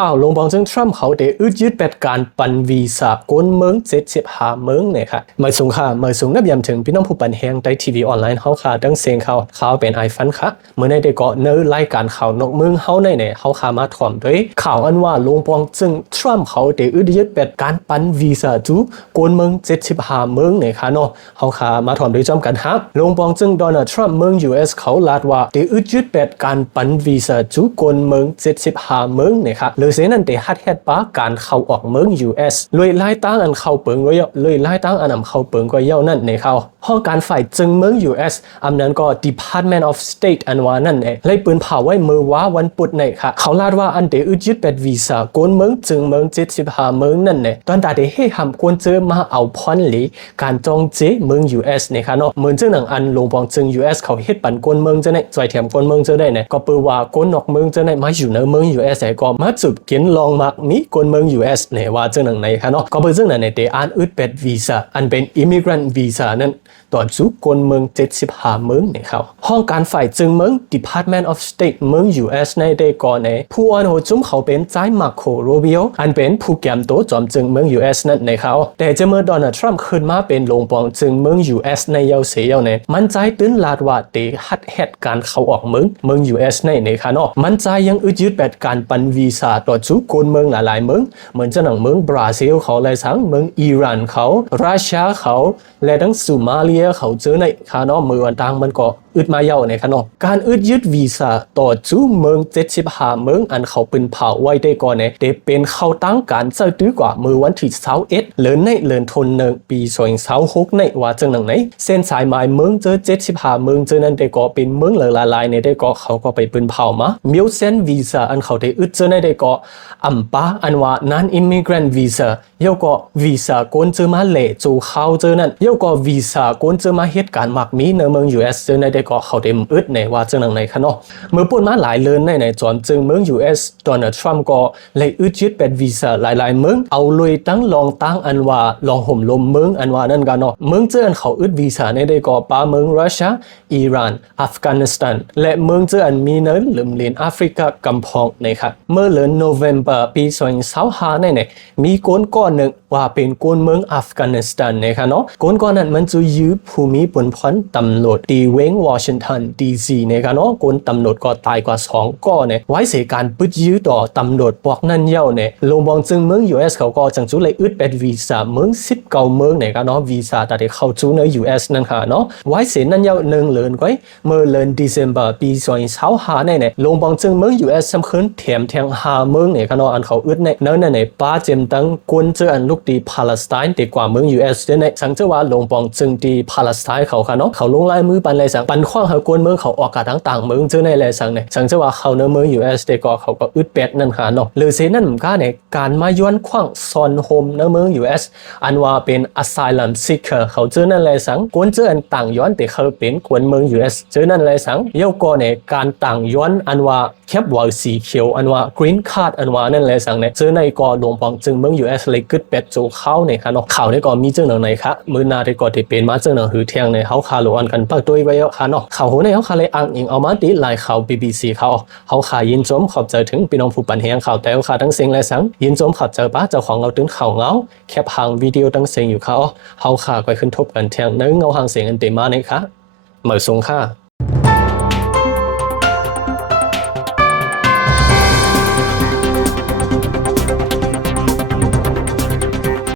ข่าวลงบองซึ่งทรัมป์เขาได้ยืดแปดการปันวีซ่าก้นเมือง75เมืองเนี่ยค่ะเมื่อสูงค่ะเมื่อสูงนับยำถึงพี่น้องผู้ปันแหงได้ทีวีออนไลน์เขาค่ะดังเสียงเขาเป็นไอฟันค่ะเมื่อในได้ก็เนื้อรายการข่าวนกเมืองเขาในเนี่ยเขาค่ะมาถ่อมด้วยข่าวอันว่าลงบองซึ่งทรัมป์เขาได้ยืดแปดการปันวีซ่าจูก้นเมือง75เมืองเนี่ยค่ะเนาะเขาค่ะมาถ่อมด้วยจอมกันครับลงบองซึ่งโดนัลด์ทรัมป์เมือง US เขาลาดว่าได้ยืดแปดการปันวีซ่าจูก้นเมือง75เมืองเนี่ยค่ะเลยเสียนั่นได้ฮัดเฮ็ดป้าการเข้าออกเมือง US เลยไล่ตั้งอันเข้าเปิงก็เยอะเลยไล่ตั้งอันนำเข้าเปิงก็เยอะนั่นในเขาห้องการฝ่ายจึงเมือง US อันนั้นก็ Department of State อันว่านั่นเองเลยปืนเผาไว้มือว่าวันปุดในค่ะเขาลาดว่าอันเดยืดเป็นวีซ่าก้นเมืองจึงเมือง75เมืองนั่นเองตอนตาได้ให้ทำกวนเจอมาเอาพอนหลีการจองเจเมือง US เนี่ยค่ะเนาะเหมือนจึงหนังอันลงปองจึง US เขาเฮ็ดปันก้นเมืองจะเนี่ยจอยเทียมก้นเมืองจะได้เนี่ยก็เปิดว่าก้นนอกเมืองจะเนี่ยมาอยู่ในเมือง US ก็มาจุดกินลองมักมีคนเมือง US เนี่ยว่าจังหนังไหนคะเนาะก็เป็นจังหนังในเตอันเป็นวีซ่าอันเป็น immigrant visa นั้นตอนสู่คนเมือง75เมืองเนี่ยเขาห้องการฝ่ายจึงเมือง Department of State เมือง US ในเดก่อนเนี่ยผู้อ่อนหัวจุ้มเขาเป็นใจมาโคโรบิโออันเป็นผู้แกมโตจอมจึงเมือง US นั่นในเขาแต่จะเมื่อโดนัลด์ทรัมป์ขึ้นมาเป็นลงปองจึงเมือง US ในเยาเสียวเนี่ยมันใจตื้นลาดว่าเตฮัดเหตุการเข้าออกเมือง US ในเขาเนาะมันใจยังยืดแบบการปันวีซ่าต่อสู่คนเมืองหลายๆเมืองเหมือนจะหนังเมืองบราซิลเขาเลยสังเมืองอิหร่านเขารัสเซียเขาและทั้งโซมาเลียเขาเจอในคาเนาะเมืองต่างมันก็มาเยาในคาเนาะการยืดวีซ่าต่อสู่เมือง75เมืองอันเขาเป็นเผาไว้ได้ก่อนเนี่ยได้เป็นเข้าตั้งการเจอตื้อกว่ามือวันที่21เดือนธันวาคมปี2026ในว่าจังหนังไหนเส้นสายหมายเมืองเจอ75เมืองเจอนั้นได้ก็เป็นเมืองหลายๆในได้ก็เขาก็ไปเป็นเผามามิวเซนวีซ่าอันเขาได้เจอในได้ก็อัมปาอันว่า non immigrant visa เยาก็วีซ่าคนเจอมาเล่จูเข้าเจอนั้นเยาก็วีซ่าคนเจอมาเหตุการณ์มักมีในเมือง US เจอในได้ก็เขาได้ในว่าจังหนังไหนคะเนาะเมื่อปุ่นมาหลายเดือนในจอมจึงเมือง US โดนัลด์ทรัมป์ก็เลยยืดเป็นวีซ่าหลายๆเมืองเอาเลยตั้งลองตั้งอันว่าลองห่มลมเมืองอันว่านั่นกันเนาะเมืองเจออันเขาวีซ่าในได้ก็ป้าเมืองรัสเซียอิหร่านอัฟกานิสถานและเมืองเจออันมีเนินหรือเลนแอฟริกากำพองนะครับเมื่อเดือนโนเวมเบอร์ปี2025เนี่ยมีคนก้อนหนึ่งว่าเป็นคนเมืองอัฟกานิสถานนะครับเนาะคนก้อนนั้นมันจะยืมภูมิบนพ้นตำรวจที่เวงวอชิงตันดีซีนะครับเนาะคนตำรวจก็ตายกว่า2ก้อนเนี่ยไว้เสียการปึดยืมต่อตำรวจพวกนั้นเย้าเนี่ยลงบองจึงเมือง US เขาก็จังจุเลยเป็นวีซ่าเมือง19เมืองเนี่ยครับเนาะวีซ่าแต่ที่เข้าจูใน US นั่นค่ะเนาะไว้เสียนั้นเย้า1เดือนก้อยเมื่อเดือนธันวาคมปี2025เนี่ยลงบองจึงเมือง US สำคัญแถมแทง5เมืองเนี่ยครับเนาะอันเขาเนี่ยนั่นเนี่ยป้าเจมตังคนเจออันลูกดีปาเลสไตน์ดีกว่าเมือง US เนี่ยสังเจว่าลงบองจึงดีปาเลสไตน์เขาค่ะเนาะเขาลงลายมือปันเลยสังปันขว้างเขาคนเมืองเขาออกกาต่างๆเมืองเจอในเลยสังเนี่ยสังเจว่าเขาในเมือง US ดีกว่าเขาก็เป็ดนั่นค่ะเนาะหรือเซนั่นเหมือนกันเนี่ยการมาย้อนขว้างซอนโฮมในเมือง US อันว่าเป็น asylum seeker เขาเจอนั่นเลยสังคนเจออันต่างย้อนแต่เขาเป็นคนเมือง US เจอนั่นเลยสังเยาก็เนี่ยการต่างย้อนอันว่าแคปวอลสีเขียวอันว่า green card อันว่านั่นเลยสังเนี่ยเจอในก็ลงปองจึงเมือง US เลยกึดเป็ดโจเข้าเนี่ยค่ะเนาะข่าวเนี่ยก็มีเจ้าหนังไหนคะมือนาได้ก็ได้เป็นมาเจ้าหนังหือเทียงในเขาคาโลอันกันปักตัวไว้ค่ะเนาะข่าวหัวในเขาคาเลยอ้างอิงเอามาติหลายข่าว BBC เขาขายินจมขอบใจถึงพี่น้องผู้ปันแหงข่าวแต่เขาทั้งเสียงและสังยินจมขอบใจป้าเจ้าของเราตื่นข่าวเงาแคปหางวิดีโอตั้งเสียงอยู่เขาขาก็ขึ้นทบกันเทียงเนื้อเงาหางเสียงอันเต็มมาเนี่ยค่ะเหมือนสงค่ะ